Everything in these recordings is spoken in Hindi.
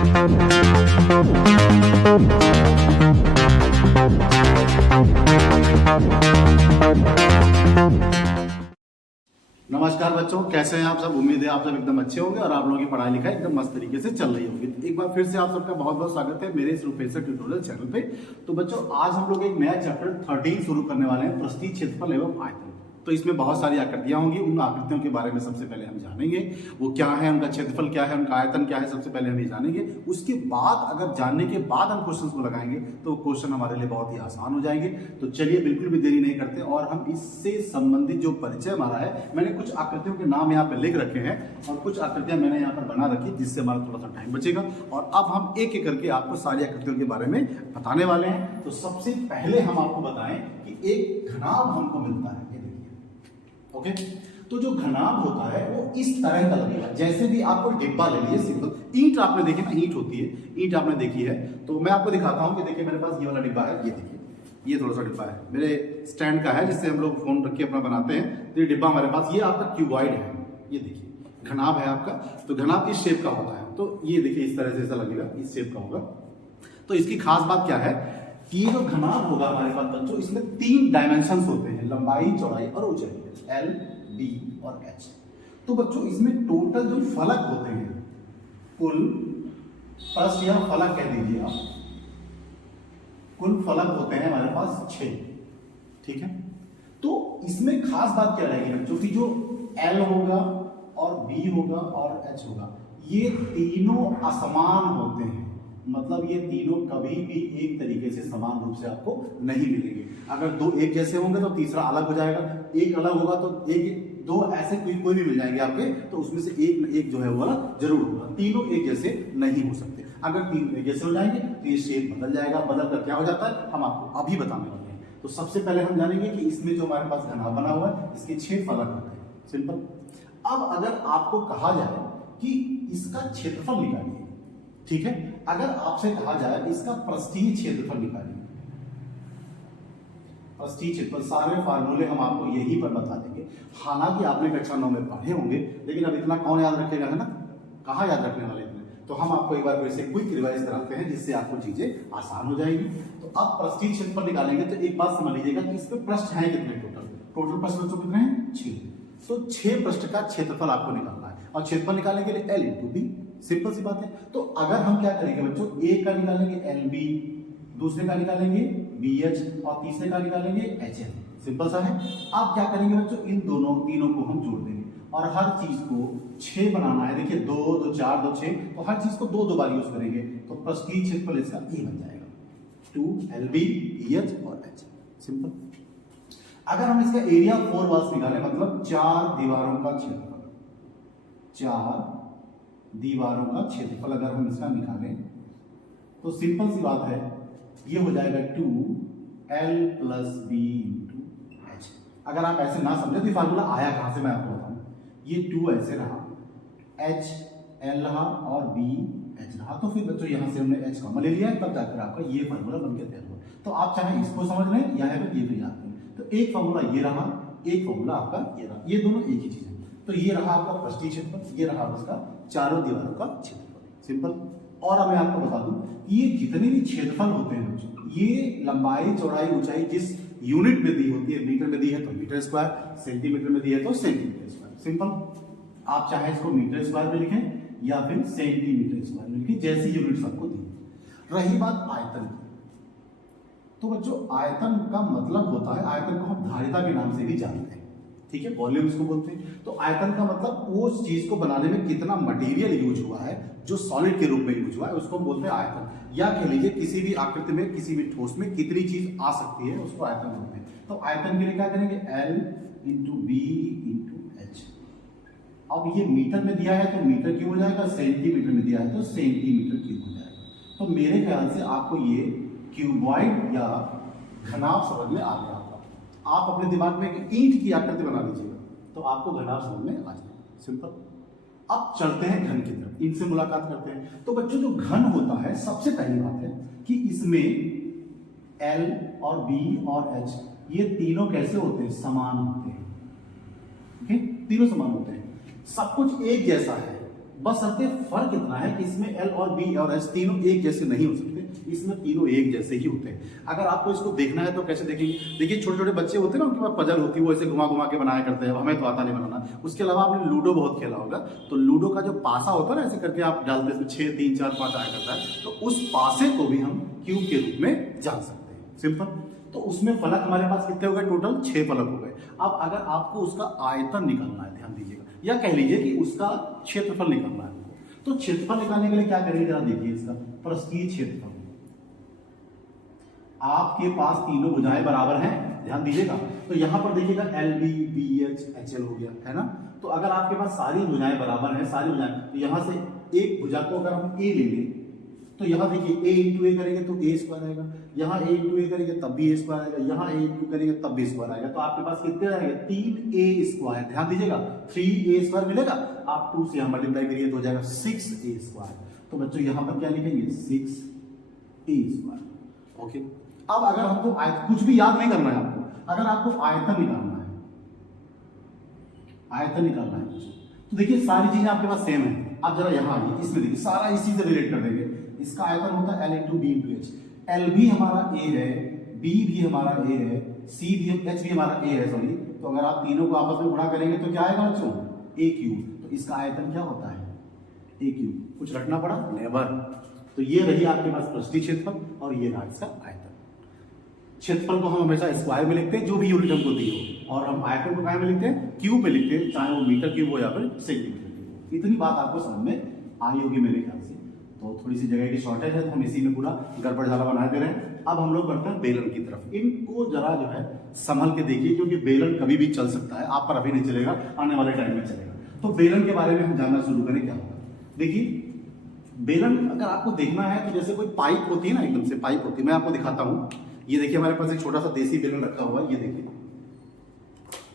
नमस्कार बच्चों, कैसे हैं आप सब। उम्मीद है आप सब एकदम अच्छे होंगे और आप लोगों की पढ़ाई लिखाई एकदम मस्त तरीके से चल रही होगी। एक बार फिर से आप सबका बहुत बहुत स्वागत है मेरे इस प्रोफेसर ट्यूटोरियल चैनल पे। तो बच्चों, आज हम लोग एक नया चैप्टर 13 शुरू करने वाले हैं, पृष्ठीय क्षेत्रफल एवं आयतन। तो इसमें बहुत सारी आकृतियां होंगी। उन आकृतियों के बारे में सबसे पहले हम जानेंगे, वो क्या है, उनका क्षेत्रफल क्या है, उनका आयतन क्या है, सबसे पहले हम ये जानेंगे। उसके बाद अगर जानने के बाद हम क्वेश्चन को लगाएंगे तो क्वेश्चन हमारे लिए बहुत ही आसान हो जाएंगे। तो चलिए बिल्कुल भी देरी नहीं करते और हम इससे संबंधित जो परिचय हमारा है, मैंने कुछ आकृतियों के नाम यहाँ पे लिख रखे हैं और कुछ आकृतियां मैंने यहाँ पर बना रखी, जिससे हमारा थोड़ा सा टाइम बचेगा। और अब हम एक एक करके आपको सारी आकृतियों के बारे में बताने वाले हैं। तो सबसे पहले हम आपको बताएं कि एक घनाभ हमको मिलता है, ओके। तो जो घनाभ होता है वो इस तरह का लगेगा, जैसे भी आपको डिब्बा ले लीजिए, सिंपल ईंट आपने देखी ना, ईंट होती है, ईंट आपने देखी है। तो मैं आपको दिखाता हूं कि देखिए मेरे पास ये वाला डिब्बा है, ये देखिए, ये थोड़ा सा डिब्बा है, मेरे स्टैंड का है जिससे हम लोग फोन रख के अपना बनाते हैं। तो ये डिब्बा हमारे पास, ये आपका क्यूबॉइड है, ये देखिए घनाभ है आपका। तो घनाभ इस शेप का होता है। तो ये देखिए इस तरह से ऐसा लगेगा, इस शेप का होगा। तो इसकी खास बात क्या है कि ये जो घनाभ होगा हमारे पास बच्चों, इसमें 3 डायमेंशन होते हैं, लंबाई, चौड़ाई और ऊंचाई, L, D और H। तो बच्चों इसमें टोटल जो फलक होते हैं, कुल पृष्ठ या फलक कह दीजिए आप, कुल फलक होते हैं हमारे पास 6, ठीक है। तो इसमें खास बात क्या रहेगी बच्चों की, जो L होगा और B होगा और H होगा, ये तीनों असमान होते हैं। मतलब ये तीनों कभी भी एक तरीके से समान रूप से आपको नहीं मिलेंगे। अगर 2 एक जैसे होंगे तो तीसरा अलग हो जाएगा, एक अलग होगा तो एक 2 ऐसे कोई भी मिल जाएंगे आपके, तो उसमें से एक जो है वो जरूर होगा। तीनों एक जैसे नहीं हो सकते। अगर 3 एक जैसे हो जाएंगे तो ये शेप बदल जाएगा, बदल कर क्या हो जाता है हम आपको अभी बताने वाले हैं। तो सबसे पहले हम जानेंगे कि इसमें जो हमारे पास घनाभ बना हुआ है, इसके 6 फलक होते हैं, सिंपल। अब अगर आपको कहा जाए कि इसका क्षेत्रफल निकालिए, ठीक है, अगर आपसे कहा जाए इसका पृष्ठीय क्षेत्रफल निकालिए, पृष्ठीय क्षेत्रफल, सारे फार्मूले हम आपको यहीं पर बता देंगे। हालांकि आपने कक्षा 9 में पढ़े होंगे, लेकिन अब इतना कौन याद रखेगा, है ना, कहाँ याद रखने वाले इतने। तो हम आपको एक बार फिर से क्विक रिवाइज कराते हैं, जिससे आपको चीजें आसान हो जाएगी। तो अब पृष्ठीय क्षेत्रफल निकालेंगे तो एक बात समझ लीजिएगा कि इसमें पृष्ठ हैं कितने, टोटल पृष्ठ बच्चों कितने हैं, 6। तो 6 पृष्ठ का क्षेत्रफल आपको निकालना है और क्षेत्रफल निकालने के लिए L × B, सिंपल सी बात है। तो अगर हम क्या करेंगे बच्चों, एक का निकालेंगे LB, दूसरे का निकालेंगे BH और तीसरे का निकालेंगे HL, सिंपल सा है। अब क्या करेंगे बच्चों, इन तीनों को हम जोड़ देंगे और हर चीज को 6 बनाना है। देखिए 2 2 4 2 6, तो हर चीज को 2 बार यूज करेंगे तो पृष्ठीय क्षेत्रफल इसका E बन जाएगा, 2LB BH और H, सिंपल। अगर हम इसका एरिया 4 वॉल्स निकालें, मतलब 4 दीवारों का क्षेत्रफल, 4 दीवारों का क्षेत्रफल अगर हम इसका निकालें तो सिंपल सी बात है, ये हो जाएगा 2L + B × H। अगर आप ऐसे ना समझे तो ये फार्मूला आया कहां से मैं आपको बताऊं। ये 2 ऐसे रहा, H L रहा और B H रहा। तो फिर बच्चों यहां से हमने H कॉमन ले लिया, तब जाकर आपका ये फार्मूला बन के तैयार हुआ। तो आप चाहे इसको समझ लें या है ये भी याद करें। तो एक फार्मूला ये रहा, एक फार्मूला आपका ये रहा, ये दोनों एक ही चीज है। तो ये रहा आपका पृष्ठीय क्षेत्रफल, ये रहा उसका चारों दीवारों का क्षेत्रफल, सिंपल। और मैं आपको बता दूं कि ये जितने भी क्षेत्रफल होते हैं बच्चों, ये लंबाई, चौड़ाई, ऊंचाई जिस यूनिट में दी होती है, मीटर में दी है तो मीटर स्क्वायर, सेंटीमीटर में दी है तो सेंटीमीटर स्क्वायर, सिंपल। आप चाहे इसको मीटर स्क्वायर में लिखें या फिर सेंटीमीटर स्क्वायर में लिखें, जैसी यूनिट आपको दी। रही बात आयतन की, तो बच्चों आयतन का मतलब होता है, आयतन को हम धारिता के नाम से भी जानते हैं, ठीक है, वॉल्यूम इसको बोलते हैं। तो आयतन का मतलब उस चीज को बनाने में कितना मटेरियल यूज हुआ है, जो सॉलिड के रूप में यूज हुआ है, उसको हम बोलते हैं आयतन। या कह लीजिए किसी भी आकृति में, किसी भी ठोस में कितनी चीज आ सकती है, उसको आयतन बोलते हैं। तो आयतन के लिए क्या करेंगे, L × B × H। अब ये मीटर में दिया है तो मीटर क्यूब हो जाएगा, सेंटीमीटर में दिया है तो सेंटीमीटर क्यूब हो जाएगा। तो मेरे ख्याल से आपको ये क्यूबॉइड या घनाभ समझ में आ गया होगा। आप अपने दिमाग में एक ईंट की आकृति बना लीजिएगा तो आपको घनाभ समझ में आ जाएगा, सिंपल। अब चलते हैं घन की तरफ, इनसे मुलाकात करते हैं। तो बच्चों जो घन होता है, सबसे पहली बात है कि इसमें L और B और H ये तीनों कैसे होते हैं, समान होते हैं, ठीक है, तीनों समान होते हैं। सब कुछ एक जैसा है, बशर्ते फर्क इतना है कि इसमें एल और बी और एच तीनों एक जैसे नहीं हो सकते, इसमें तीनों एक जैसे ही होते हैं। अगर आपको इसको देखना है तो कैसे देखेंगे, देखिए छोटे छोटे बच्चे होते हैं ना, उनके पास पजल होती है, वो ऐसे घुमा घुमा के बनाया करते हैं, हमें तो आता नहीं बनाना। उसके अलावा आपने लूडो बहुत खेला होगा, तो लूडो का जो पासा होता है ना, ऐसे करके आप डालते हैं, 6 3 4 5 आया करता है, तो उस पासे को भी हम क्यूब के रूप में जान सकते हैं, सिंपल। तो उसमें फलक हमारे पास कितने हो गए, टोटल 6 फलक हो गए। अब अगर आपको उसका आयतन निकालना है, ध्यान दीजिएगा, या कह लीजिए कि उसका क्षेत्रफल निकालना है, तो क्षेत्रफल निकालने के लिए क्या करेंगे, जरा देखिए इसका पृष्ठीय क्षेत्रफल। आपके पास तीनों भुजाएं बराबर हैं, ध्यान दीजिएगा, तो यहां पर देखिएगा L B B H H L हो गया, है ना। तो अगर आपके पास सारी भुजाएं बराबर हैं, सारी भुजाएं, तो यहां से एक भुजा को अगर हम ए ले लें, तो यहां देखिए ए इंटू ए करेंगे तो ए स्क्वायर आएगा, यहां ए इंटू ए करेंगे तब भी ए स्क्वायर आएगा, यहां ए इंटू करेंगे तब भी स्क्वायर आएगा, तो आपके पास कितने आएंगे, 3 ए स्क्वायर। ध्यान दीजिएगा 3 ए स्क्वायर मिलेगा, आप 2 से यहां मल्टीप्लाई करिए तो हो जाएगा 6 ए स्क्वायर। तो बच्चों यहां पर क्या लिखेंगे, 6 ए स्क्वायर। ओके, अब अगर हमको कुछ भी याद नहीं करना है आपको, अगर आपको आयतन निकालना है, आयतन निकालना है, तो देखिए सारी चीजें आपके पास सेम है। आप जरा यहां आइए, इसमें देखिए सारा इसी से रिलेट कर देंगे। इसका आयतन होता है L into B into H. L भी हमारा ए है, बी भी हमारा ए है, सी भी, एच भी हमारा ए है, सॉरी। तो अगर आप तीनों को आपस में गुणा करेंगे तो क्या आएगा बच्चों, ए क्यूब। तो इसका आयतन क्या होता है, ए क्यूब। कुछ रखना पड़ा, नेवर। तो ये रही आपके पास पृष्ठीय क्षेत्रफल और ये रहा इसका आयतन। क्षेत्रफल को हम हमेशा स्क्वायर में लिखते हैं, जो भी यूनिट हमको दी हो, और हम आयतन को क्या में लिखते हैं, क्यूब में लिखते हैं, चाहे वो मीटर क्यूब हो या फिर सेंटीमीटर क्यूब। इतनी बात आपको समझ में आई होगी मेरे ख्याल से। तो थोड़ी सी जगह की शॉर्टेज है, तो हम इसी में पूरा गड़बड़ झाला बना दे रहे हैं। अब हम लोग बढ़ते हैं बेलन की तरफ। इनको जरा जो है संभल के देखिए, क्योंकि बेलन कभी भी चल सकता है, आप पर अभी नहीं चलेगा, आने वाले टाइम में चलेगा। तो बेलन के बारे में हम जानना शुरू करें, क्या होगा। देखिए बेलन अगर आपको देखना है तो जैसे कोई पाइप होती है ना, एकदम से पाइप होती है, मैं आपको दिखाता हूँ। ये देखिए हमारे पास एक छोटा सा देसी बेलन रखा हुआ है, ये देखिए,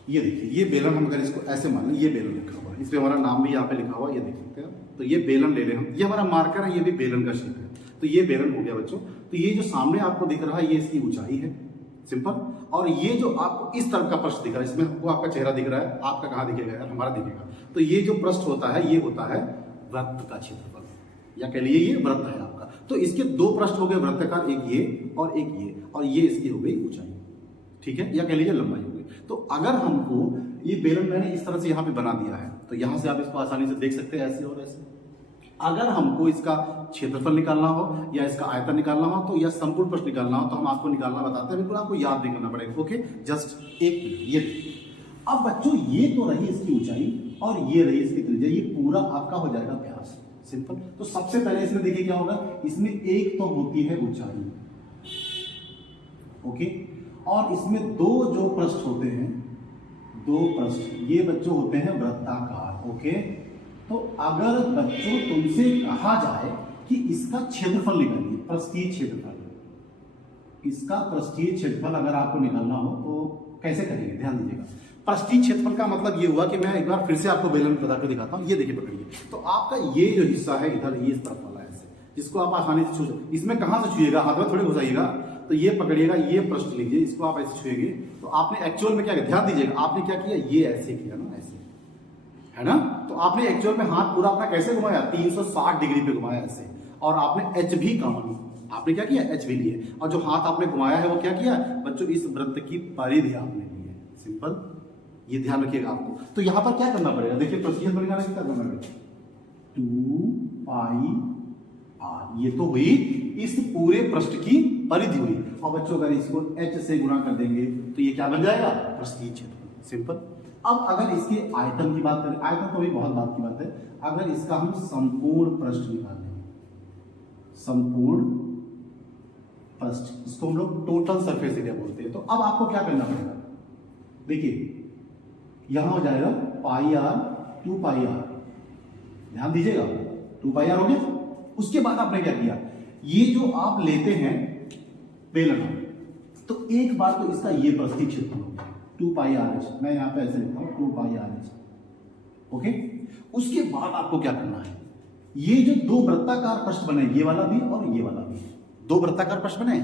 ये देखिए, ये बेलन हम अगर इसको ऐसे मान लें, ये बेलन रखा हुआ है, इस पे हमारा नाम भी यहाँ पे लिखा हुआ है, ये देख सकते हैं। तो ये बेलन ले लें हम, ये हमारा मार्कर है, ये भी बेलन का शेप है। तो ये बेलन हो गया बच्चों। तो ये जो सामने आपको दिख रहा है, ये इसकी ऊंचाई है, सिंपल। और ये जो आपको इस तरफ का पृष्ठ दिख रहा है, इसमें आपको आपका चेहरा दिख रहा है, आपका कहाँ दिखेगा यार, हमारा दिखेगा। तो ये जो पृष्ठ होता है, ये होता है वृत्त का क्षेत्रफल, या कह लीजिए ये वृत्त है आपका। तो इसके दो पृष्ठ हो गए वृत्ताकार, एक ये और एक ये, और ये इसकी हो गई ऊंचाई, ठीक है, या कह लीजिए लंबाई हो गई। तो अगर हमको ये बेलन मैंने इस तरह से यहाँ पे बना दिया है, तो यहाँ से आप इसको आसानी से देख सकते हैं, ऐसे और ऐसे। अगर हमको इसका क्षेत्रफल निकालना हो, या इसका आयतन निकालना हो, तो या संपूर्ण पृष्ठ निकालना हो, तो हम आपको निकालना बताते हैं, बिल्कुल आपको याद नहीं करना पड़ेगा। ओके, जस्ट एक मिनट, ये अब बच्चों ये तो रही इसकी ऊंचाई और ये रही इसकी त्रिज्या, ये पूरा आपका हो जाएगा व्यास, सिंपल। तो सबसे पहले इसमें देखिए क्या होगा, इसमें एक तो होती है ऊंचाई, ओके, और इसमें दो जो पृष्ठ होते हैं, दो पृष्ठ, ये बच्चों होते हैं वृत्ताकार, ओके। तो अगर बच्चों तुमसे कहा जाए कि इसका क्षेत्रफल निकालिए, पृष्ठीय क्षेत्रफल, इसका पृष्ठीय क्षेत्रफल अगर आपको निकालना हो तो कैसे करेंगे, ध्यान दीजिएगा। पृष्ठीय क्षेत्रफल का मतलब ये हुआ कि मैं एक बार फिर से आपको बेलन बता के दिखाता हूँ। ये देखिए, पकड़िए, तो आपका ये जो हिस्सा है इधर, ये इस तरफ वाला है, जिसको आप आसानी से छू सकते। इसमें कहां से छुएगा, हाथ में थोड़े घुसाइएगा। तो ये पकड़िएगा, ये पृष्ठ लीजिए, इसको आप ऐसे छुएंगे, तो आपने एक्चुअल में क्या किया, ध्यान दीजिएगा, आपने क्या किया, ये ऐसे किया ना, ऐसे, है ना। तो आपने एक्चुअल में हाथ पूरा अपना कैसे घुमाया, 360 डिग्री पे घुमाया ऐसे, और आपने एच भी कमानी, आपने क्या किया, एच भी लिए, और जो हाथ आपने घुमाया है वो क्या किया बच्चों, इस वृत्त की परिधि आपने ली है, सिंपल। ये ध्यान रखिएगा आपको। तो यहां पर क्या करना पड़ेगा, देखिए पृष्ठीय परिमाण क्या करना पड़ेगा, 2 पाई आर, ये तो हुई इस पूरे पृष्ठ की परिधि हुई। और बच्चों अगर इसको h से गुणा कर देंगे तो ये क्या बन जाएगा, पृष्ठीय क्षेत्रफल, सिंपल। अब अगर इसके आयतन की बात करें, आयतन तो भी बहुत बात की बात है, अगर इसका हम संपूर्ण पृष्ठ निकाल लें, संपूर्ण पृष्ठ, इसको हम लोग टोटल सरफेस एरिया बोलते हैं। तो अब आपको क्या करना पड़ेगा, देखिए यहां हो जाएगा पाई आर, 2 पाई आर, ध्यान दीजिएगा, 2 पाई आर हो गया। उसके बाद आपने क्या किया, ये जो आप लेते हैं बेलन, तो एक बार तो इसका ये पृष्ठीय क्षेत्रफल हो गया 2 पाई आर एच, मैं यहां पे ऐसे लिखता हूं 2 पाई आर एच, ओके। उसके बाद आपको क्या करना है, ये जो दो वृत्ताकार पृष्ठ बने, ये वाला भी और ये वाला भी, दो वृत्ताकार पृष्ठ बने,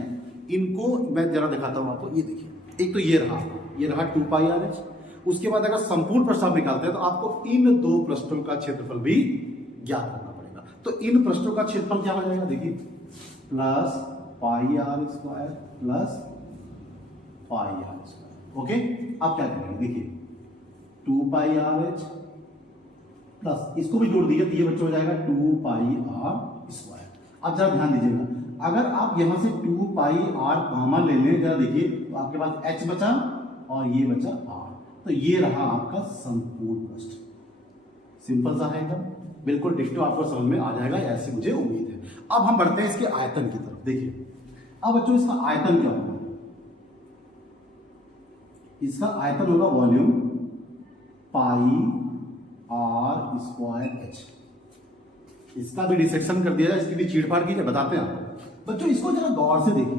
इनको मैं जरा दिखाता हूं आपको। ये देखिए, एक तो ये रहा 2 पाई आर एच। उसके बाद अगर संपूर्ण पृष्ठ आप निकालते हैं तो आपको इन दो पृष्ठों का क्षेत्रफल भी ज्ञात करना पड़ेगा। तो इन पृष्ठों का क्षेत्रफल क्या हो जाएगा, देखिए plus pi are square plus pi are square. Okay, अब क्या करेंगे, देखिए 2 पाई आर एच प्लस इसको भी जोड़ दीजिए तो ये बच्चों हो जाएगा 2 पाई आर स्क्वायर। अब जरा ध्यान दीजिएगा, अगर आप यहां से 2 पाई आर कॉमन ले लें, जरा देखिए तो आपके पास h बचा और ये बचा r, तो ये रहा आपका संपूर्ण पृष्ठ। सिंपल सा है एकदम, बिल्कुल डिक्टो आपको समझ में आ जाएगा, ऐसी मुझे उम्मीद है। अब हम बढ़ते हैं इसके आयतन की तरफ। देखिए अब बच्चों इसका आयतन क्या होगा, इसका आयतन होगा volume pi are square H. इसका भी डिसेक्शन कर दिया जाए, इसकी भी चीड़फाड़ कीजिए, बताते हैं आपको। बच्चों इसको जरा गौर से देखिए,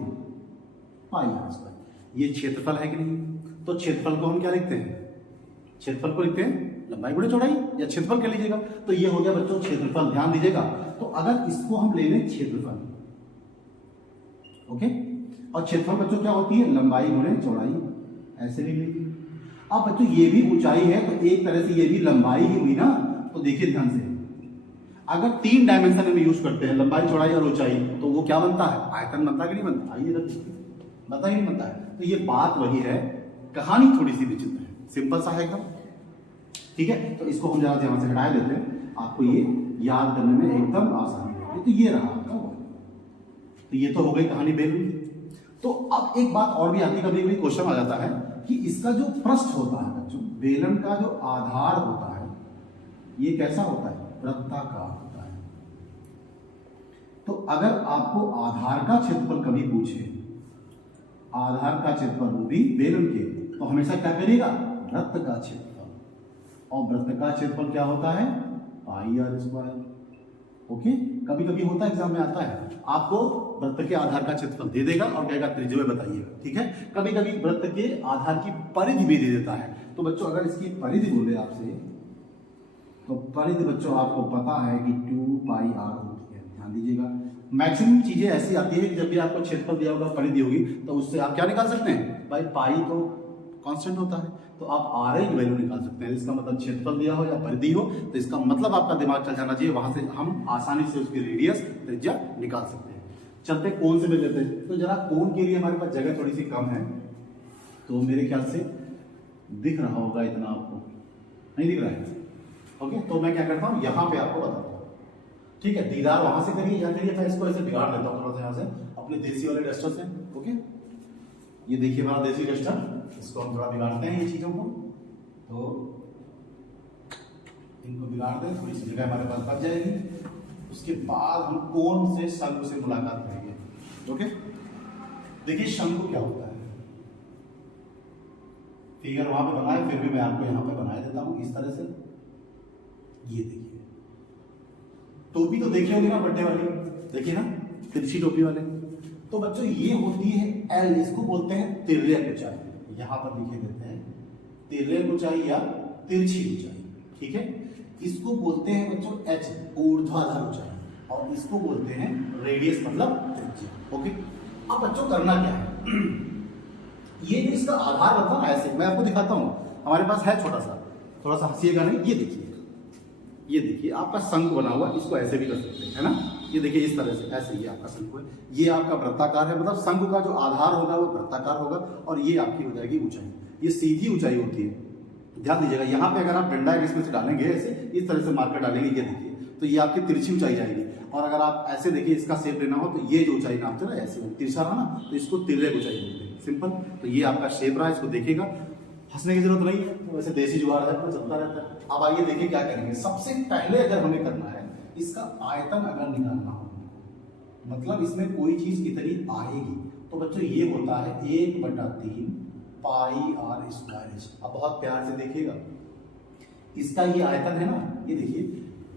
पाई आर स्क्वायर ये क्षेत्रफल है कि नहीं, तो क्षेत्रफल को हम क्या लिखते हैं, क्षेत्रफल को लिखते हैं लंबाई गुणे चौड़ाई, या क्षेत्रफल कह लीजिएगा। तो ये हो गया बच्चों क्षेत्रफल, ध्यान दीजिएगा। तो अगर इसको हम ले लें क्षेत्रफल, ओके, और क्षेत्रफल बच्चों क्या होती है, लंबाई गुणे चौड़ाई, ऐसे भी लिखिए। अब बच्चों ये भी ऊंचाई है, तो एक तरह से ये भी लंबाई ही हुई ना। तो देखिए ध्यान से, अगर 3 डायमेंशन में यूज करते हैं, लंबाई चौड़ाई और ऊंचाई, तो वो क्या बनता है, आयतन बनता है कि नहीं बनता, आइए बनता ही नहीं बनता है। तो ये बात वही है, कहानी थोड़ी सी विचित्र है, सिंपल सा है एकदम, ठीक है। तो इसको हम जरा ध्यान से हटा देते हैं, आपको ये याद करने में एकदम आसानी होगी। तो ये रहा आपका वॉल्यूम, तो ये तो हो गई कहानी बेलून की। तो अब एक बात और भी आती है, कभी कभी क्वेश्चन आ जाता है कि इसका जो पृष्ठ होता है बच्चों, बेलन का जो आधार होता है, ये कैसा होता है, वृत्ताकार होता है। तो अगर आपको आधार का क्षेत्रफल कभी पूछे, आधार का क्षेत्रफल वो भी बेलन के, तो हमेशा क्या करेगा, वृत्त का क्षेत्रफल, और वृत्त का क्षेत्रफल क्या होता है, पाई आर स्क्वायर। ओके, कभी कभी होता है एग्जाम में आता है, आपको वृत्त के आधार का क्षेत्रफल दे देगा और कहेगा त्रिज्या बताइएगा, ठीक है। कभी कभी वृत्त के आधार की परिधि भी दे देता है। तो बच्चों अगर इसकी परिधि बोले आपसे, तो परिधि बच्चों आपको पता है कि 2 पाई आर होती है, ध्यान दीजिएगा। मैक्सिमम चीजें ऐसी आती है कि जब भी आपको क्षेत्रफल दिया होगा, परिधि होगी, तो उससे आप क्या निकाल सकते हैं, भाई पाई तो कांस्टेंट होता है, तो आप आर की वैल्यू निकाल सकते हैं। इसका मतलब क्षेत्रफल दिया हो या परिधि हो, तो इसका मतलब आपका दिमाग चल जाना चाहिए, वहां से हम आसानी से उसकी रेडियस त्रिज्या निकाल सकते हैं। चलते कोण से मिल लेते हैं। तो जरा कोण के लिए हमारे पास जगह थोड़ी सी कम है, तो मेरे ख्याल से दिख रहा होगा इतना, आपको नहीं दिख रहा है, ओके। तो मैं क्या करता हूँ, यहाँ पे आपको बताता हूँ, ठीक है। दीदार वहां से करिए, यहाँ करिए, मैं इसको ऐसे बिगाड़ देता हूँ थोड़ा सा यहाँ से अपने देसी वाले डस्टर से, ओके। ये देखिए हमारा देसी डस्टर, इसको हम थोड़ा बिगाड़ते हैं ये चीजों को, तो इनको बिगाड़ दें, थोड़ी सी जगह हमारे पास बच जाएगी। उसके बाद हम कोण से शंकु से मुलाकात करेंगे, ओके। देखिए शंकु क्या होता है, फिगर वहां पे बनाए, फिर भी मैं आपको यहाँ पे बना देता हूँ इस तरह से। ये देखिए टोपी तो देखी होगी ना, बड्डे वाली, देखिए ना, तिरछी टोपी वाले। तो बच्चों ये होती है एल, इसको बोलते हैं तिर्यक ऊंचाई। यहां पर लिखे देते हैं तिर्यक ऊंचाई या तिरछी ऊंचाई, ठीक है। इसको बोलते हैं बच्चों एच, ऊर्ध्वाधर ऊंचाई, और इसको बोलते हैं रेडियस, मतलब त्रिज्या, ओके। अब बच्चों करना क्या है, ये जो इसका आधार होता है ना, ऐसे मैं आपको दिखाता हूं, हमारे पास है छोटा सा, थोड़ा सा हंसिएगा नहीं, ये देखिए, ये देखिए आपका शंख बना हुआ, इसको ऐसे भी कर सकते हैं, है ना। ये देखिए इस तरह से, ऐसे ही आपका शंख है, ये आपका वृत्ताकार है, मतलब शंख का जो आधार होगा वो वृत्ताकार होगा, और ये आपकी हो जाएगी ऊंचाई, ये सीधी ऊंचाई होती है। ध्यान दीजिएगा, यहाँ पे अगर आप डंडा इसमें से डालेंगे, ऐसे इस तरह से मार्कर डालेंगे, ये देखिए, तो ये आपकी तिरछी ऊंचाई जाएगी। और अगर आप ऐसे देखिए, इसका शेप लेना हो, तो ये जो ऊंचाई नापते ना, ऐसे तिरछा रहा ना, तो इसको तिर्यक ऊंचाई बोलते हैं, सिंपल। तो ये आपका शेप रहा, इसको देखिएगा, हंसने की जरूरत नहीं है, वैसे देसी जुगाड़ है, तो चलता रहता है। अब आइए देखिए क्या करेंगे। सबसे पहले अगर हमें करना है, इसका आयतन अगर निकालना हो, मतलब इसमें कोई चीज कितनी आएगी, तो बच्चों ये होता है 1/3 पाई आर स्क्वायर एच। अब बहुत प्यार से देखिएगा, इसका ये आयतन है ना, ये देखिए,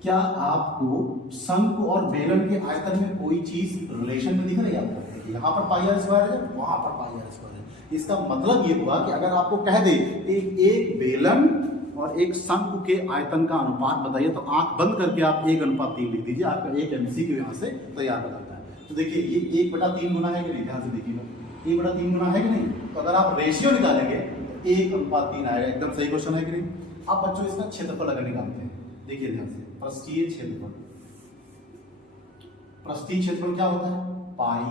क्या आपको शंख और बेलन के आयतन में कोई चीज रिलेशन में दिख रही है आपको? यहाँ पर पाई आर स्क्वायर है, वहां पर पाई आर स्क्वायर है। इसका मतलब ये हुआ कि अगर आपको कह दे एक बेलन और एक शंख के आयतन का अनुपात बताइए, तो आंख बंद करके आप 1:3 लिख दीजिए, आपका एक MCQ यहाँ से तैयार हो जाता है। तो देखिए ये 1/3 गुना है कि नहीं, ध्यान से देखिएगा, 1/3 गुना है कि नहीं। तो अगर आप रेशियो निकालेंगे तो 1:3 आएगा, एकदम सही क्वेश्चन है कि नहीं। अब बच्चों इसका क्षेत्रफल अगर निकालते हैं, देखिए ध्यान से, पृष्ठीय क्षेत्रफल। पृष्ठीय क्षेत्रफल क्या होता है? पाई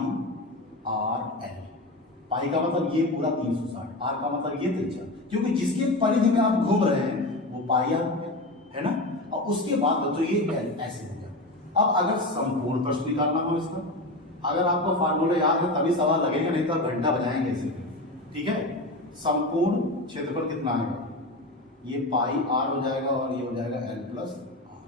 आर एल। पाई का मतलब ये पूरा 360, आर का मतलब ये त्रिज्या, क्योंकि जिसके परिधि में आप घूम रहे हैं वो पाई आर हो गया, है ना। और उसके बाद बच्चों ये एल ऐसे हो गया। अब अगर संपूर्ण प्रश्न निकालना हो इसका, अगर आपको फार्मूला याद है तभी सवाल लगेगा, नहीं तो आप घंटा बजाएंगे इसे, ठीक है। संपूर्ण क्षेत्रफल कितना आएगा? ये पाई आर हो जाएगा और ये हो जाएगा एल प्लस आर।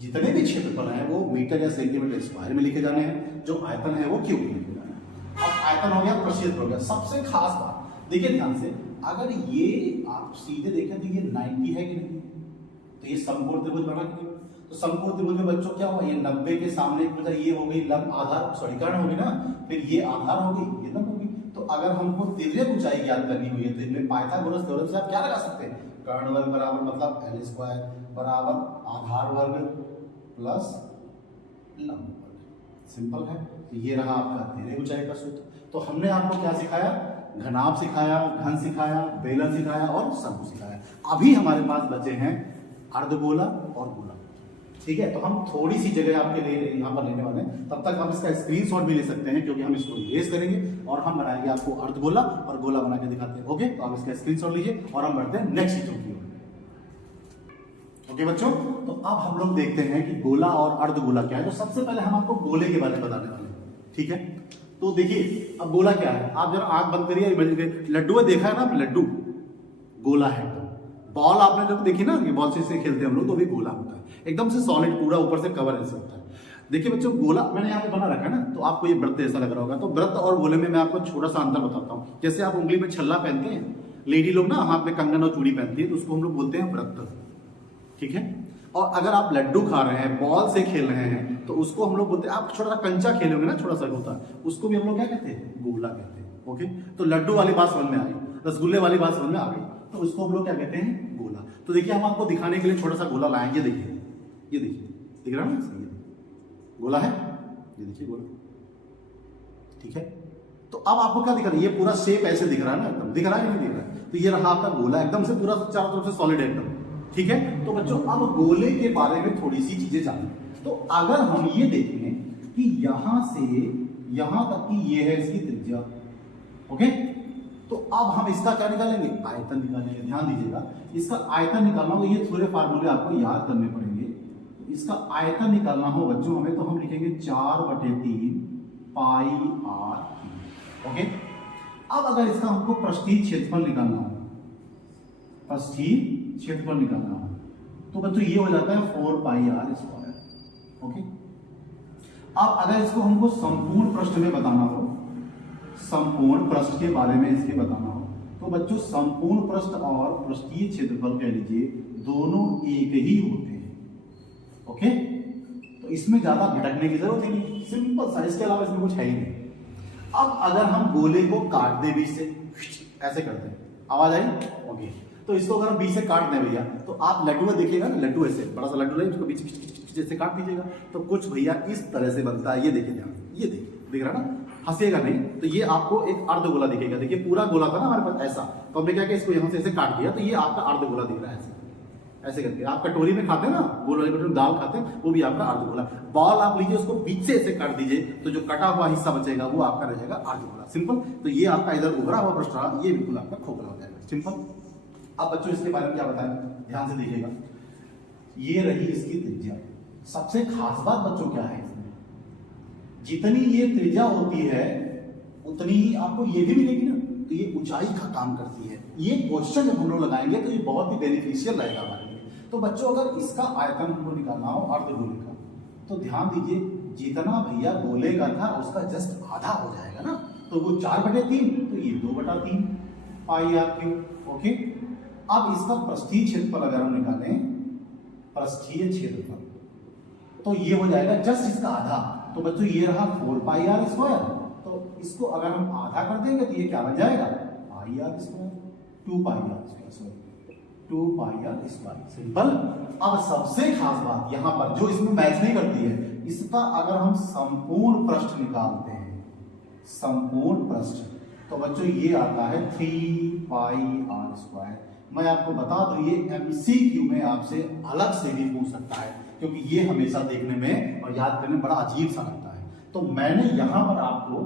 जितने भी क्षेत्रफल हैं वो मीटर या सेंटीमीटर स्क्वायर में लिखे जाने हैं, जो आयतन है वो क्यूब में लिखे जाना है। अब आयतन हो गया, प्रक्षेत्र हो गया। सबसे खास बात देखिए ध्यान से, अगर ये आप सीधे देखें तो ये 90 है कि नहीं, तो ये संपूर्ण त्रिभुज बना कि नहीं? तो संपूर्ण त्रिभुज में बच्चों क्या हुआ, ये 90 के सामने एक वजह ये हो गई लंब आधार, सॉरी कर्ण होगी ना, फिर ये आधार होगी, ये लंब होगी। तो अगर हमको तिर्यक ऊंचाई ज्ञात करनी हुई है तो इनमें पाइथागोरस थ्योरम से आप क्या लगा सकते हैं? कर्ण वर्ग बराबर मतलब एल स्क्वायर बराबर आधार वर्ग प्लस लंब वर्ग। सिंपल है। तो ये रहा आपका तिर्यक ऊंचाई का सूत्र। तो हमने आपको क्या सिखाया? घनाभ सिखाया, घन सिखाया, बेलन सिखाया और शंकु सिखाया। अभी हमारे पास बचे हैं अर्धगोला और गोला, ठीक है। तो हम थोड़ी सी जगह आपके लिए यहाँ पर लेने वाले हैं, तब तक हम इसका स्क्रीनशॉट भी ले सकते हैं, क्योंकि हम इसको इरेज करेंगे और हम बनाएंगे आपको अर्धगोला और गोला बना के दिखाते हैं। ओके, तो आप इसका स्क्रीनशॉट लीजिए और हम बढ़ते हैं नेक्स्ट चीजों की ओर। ओके बच्चों, तो अब हम लोग देखते हैं कि गोला और अर्धगोला क्या है। तो सबसे पहले हम आपको गोले के बारे में बताने वाले हैं, ठीक है। तो देखिए अब गोला क्या है, आप जरा आंख बंद करिए, इमेजिन करिए लड्डू है, देखा है ना लड्डू, गोला है। बॉल आपने जब देखी ना कि बॉल से खेलते हैं हम लोग, तो भी गोला होता है, एकदम से सॉलिड, पूरा ऊपर से कवर ऐसे होता है। देखिए बच्चों, गोला मैंने यहाँ पे बना रखा है ना, तो आपको ये वृत्त ऐसा लग रहा होगा। तो वृत्त और गोले में मैं आपको छोटा सा अंतर बताता हूँ। जैसे आप उंगली में छल्ला पहनते हैं, लेडी लोग ना हाथ में कंगन और चूड़ी पहनती है, तो उसको हम लोग बोलते हैं वृत्त, ठीक है। और अगर आप लड्डू खा रहे हैं, बॉल से खेल रहे हैं, तो उसको हम लोग बोलते हैं, आप छोटा सा कंचा खेलोगे ना, छोटा सा होता है, उसको भी हम लोग क्या कहते हैं? गोला कहते हैं। ओके, तो लड्डू वाली बात समझ में आ गई, रसगुल्ले वाली बात समझ में आ गई, तो उसको हम लोग क्या कहते हैं? गोला। तो देखिए हम आपको दिखाने के लिए छोटा सा गोला लाएंगे। देखिए ये देखिए, दिख रहा है ना, ये गोला है, ये देखिए गोला, ठीक है। तो अब आपको क्या दिख रहा है? ये पूरा शेप ऐसे दिख रहा है ना, एकदम दिख रहा है कि नहीं दिख रहा है? तो ये रहा आपका गोला, एकदम से पूरा चारों तरफ से सॉलिड एकदम, ठीक है। तो बच्चों अब गोले के बारे में थोड़ी सी चीजें जानें। तो अगर हम ये देखें कि यहां से यहां तक की ये है इसकी त्रिज्या, ओके, तो अब हम इसका क्या निकालेंगे? आयतन निकालेंगे। ध्यान दीजिएगा, इसका आयतन निकालना हो, ये थोड़े फार्मूले आपको याद करने पड़ेंगे। तो इसका आयतन निकालना हो बच्चों हमें, तो हम लिखेंगे 4/3 पाई आर। ओके, अब अगर इसका हमको पृष्ठीय क्षेत्रफल निकालना हो, पृष्ठीय क्षेत्रफल निकालना हो, तो बच्चों ये हो जाता है 4 पाई आर स्क्वायर। ओके, अब अगर इसको हमको संपूर्ण पृष्ठ में बताना हो, संपूर्ण पृष्ठ के बारे में इसके बताना हो, तो बच्चों संपूर्ण पृष्ठ और पृष्ठीय क्षेत्रफल कह लीजिए, दोनों एक ही होते हैं। ओके, तो इसमें ज्यादा भटकने की जरूरत ही नहीं, सिंपल सा, इसके अलावा इसमें कुछ है ही नहीं। अब अगर हम गोले को काट दे बीच से, ऐसे करते हैं, आवाज आई? ओके, तो इसको अगर हम बीच से काट दें भैया, तो आप लड्डू देखिएगा ना, लड्डू ऐसे बड़ा सा लड्डू ले, उसको बीच से काट दीजिएगा, तो कुछ भैया इस तरह से बनता है। ये देखिए ध्यान, ये देखिए, दिख रहा ना, हंसेगा नहीं, तो ये आपको एक अर्धगोला दिखेगा। देखिए पूरा गोला था ना हमारे पास ऐसा, तो हमने क्या किया, इसको यहाँ से ऐसे काट दिया, तो ये आपका अर्धगोला दिख रहा है। ऐसे करके आप कटोरी में खाते हैं ना, गोल वाली कटोरी में दाल खाते हैं, वो भी आपका अर्धगोला। बॉल आप लीजिए, उसको बीच से ऐसे काट दीजिए, तो जो कटा हुआ हिस्सा बचेगा वो आपका रह जाएगा अर्धगोला। सिंपल। तो ये आपका इधर उभरा हुआ पृष्ठ रहा, ये बिल्कुल आपका खोखला हो जाएगा। सिंपल। अब बच्चों इसके बारे में क्या बताएं, ध्यान से देखिएगा। ये रही इसकी त्रिज्या। सबसे खास बात बच्चों क्या है, इसमें जितनी ये त्रिज्या होती है उतनी ही आपको ये भी मिलेगी ना, तो ये ऊंचाई का काम करती है। ये क्वेश्चन जब हम लोग लगाएंगे तो ये बहुत ही बेनिफिशियल रहेगा हमारे लिए। तो बच्चों अगर इसका आयतन हमको निकालना हो अर्धगोले का, तो ध्यान दीजिए, जितना भैया गोले का था उसका जस्ट आधा हो जाएगा ना, तो वो 4/3, तो ये 2/3 पाई आर क्यूब। ओके, अब इसका पृष्ठीय क्षेत्रफल अगर हम निकालें, पृष्ठीय क्षेत्रफल, तो ये हो जाएगा जस्ट इसका आधा। तो बच्चों ये रहा 4 पाई आर स्क्वायर, तो इसको अगर हम आधा कर देंगे तो ये क्या बन जाएगा? Pi are square, 2 pi are square, sorry 2 pi are square. Simple. अब सबसे खास बात यहां पर जो इसमें मैच नहीं करती है, इसका अगर हम संपूर्ण पृष्ठ निकालते हैं, संपूर्ण पृष्ठ, तो बच्चों ये आता है 3 पाई आर स्क्वायर। मैं आपको बता दूं, ये एमसीक्यू में आपसे अलग से भी पूछ सकता है, क्योंकि ये हमेशा देखने में और याद करने में बड़ा अजीब सा लगता है। तो मैंने यहां पर आपको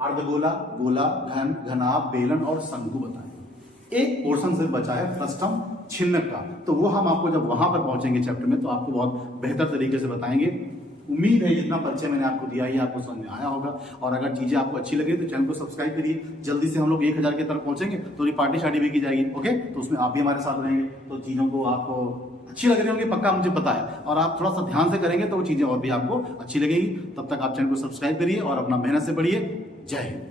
अर्धगोला, गोला, घन, घनाभ, बेलन और शंकु बताए। एक पोर्शन सिर्फ बचा है फ्रस्टम, छिन्नक का, तो वो हम आपको जब वहां पर पहुंचेंगे चैप्टर में तो आपको बहुत बेहतर तरीके से बताएंगे। उम्मीद है जितना परिचय मैंने आपको दिया ये आपको समझ में आया होगा, और अगर चीजें आपको अच्छी लगे तो चैनल को सब्सक्राइब करिए। जल्दी से हम लोग 1000 की तरफ पहुंचेंगे तो पार्टी शार्टी भी की जाएगी, ओके। तो उसमें आप भी हमारे साथ रहेंगे, तो चीजों को आपको अच्छी लग रही होंगी पक्का, मुझे पता है, और आप थोड़ा सा ध्यान से करेंगे तो वो चीजें और भी आपको अच्छी लगेगी। तब तक आप चैनल को सब्सक्राइब करिए और अपना मेहनत से पढ़िए। जय हिंद।